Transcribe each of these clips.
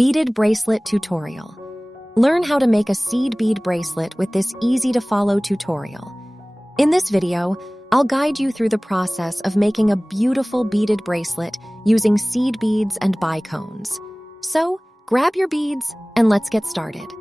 Beaded Bracelet Tutorial. Learn how to make a seed bead bracelet with this easy-to-follow tutorial. In this video, I'll guide you through the process of making a beautiful beaded bracelet using seed beads and bicones. So, grab your beads and let's get started.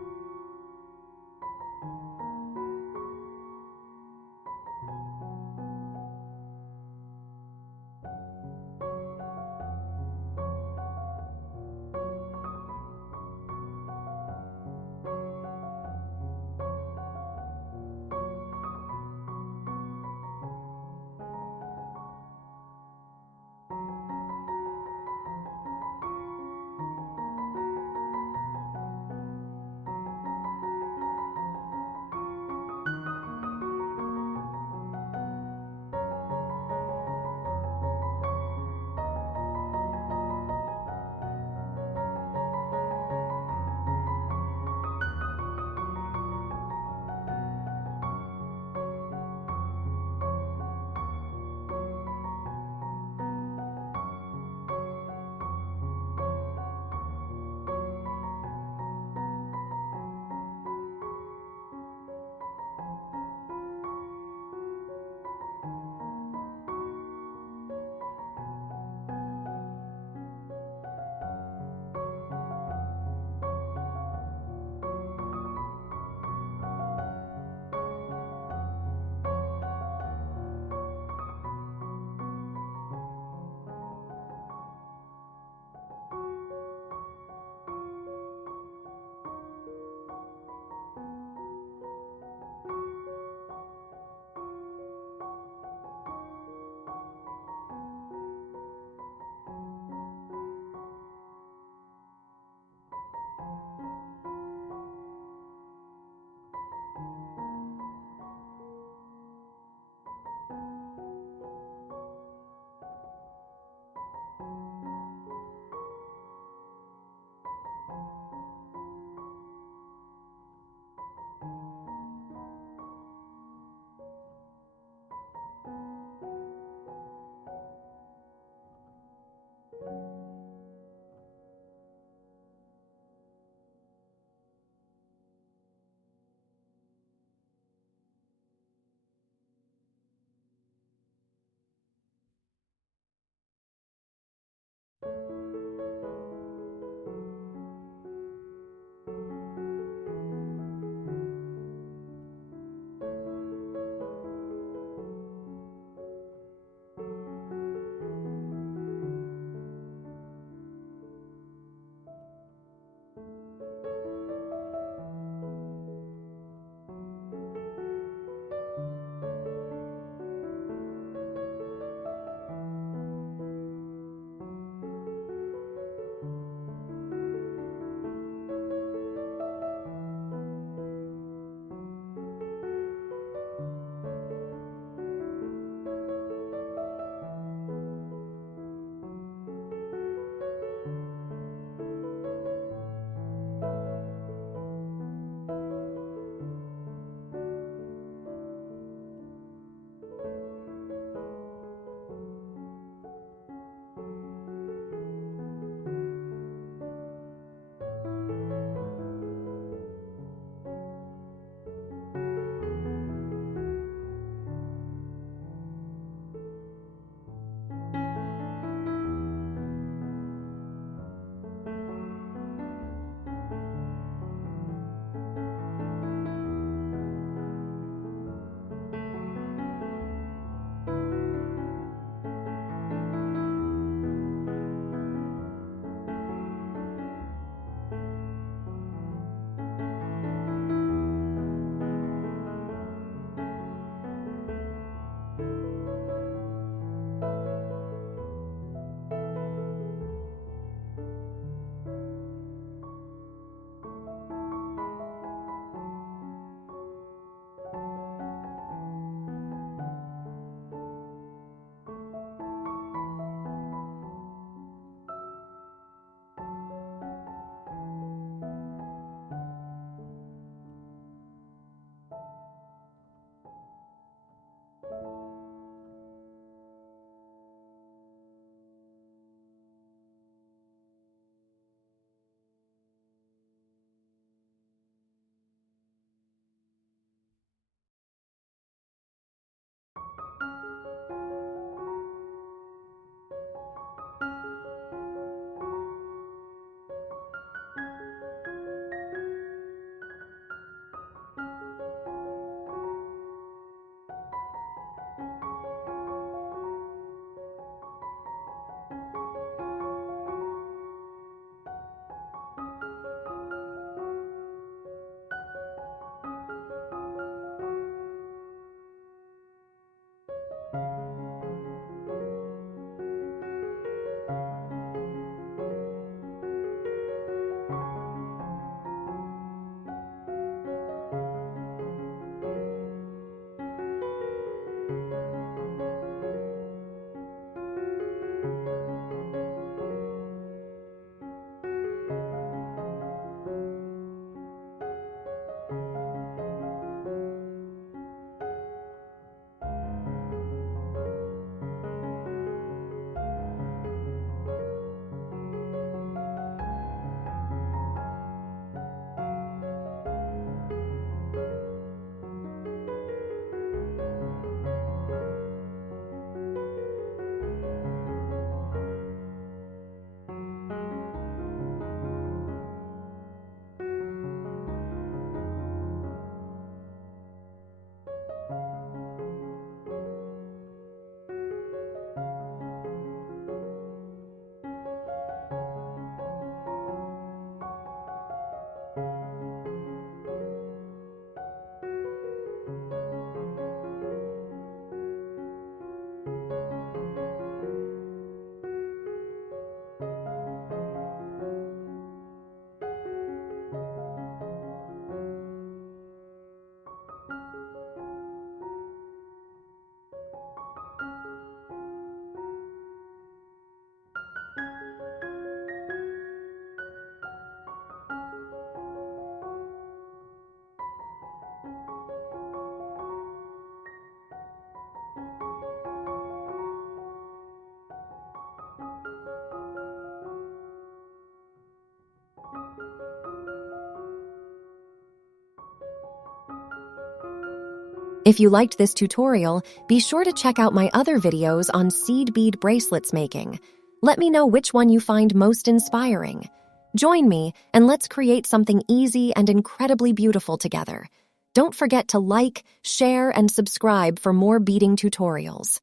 If you liked this tutorial, be sure to check out my other videos on seed bead bracelets making. Let me know which one you find most inspiring. Join me and let's create something easy and incredibly beautiful together. Don't forget to like, share, and subscribe for more beading tutorials.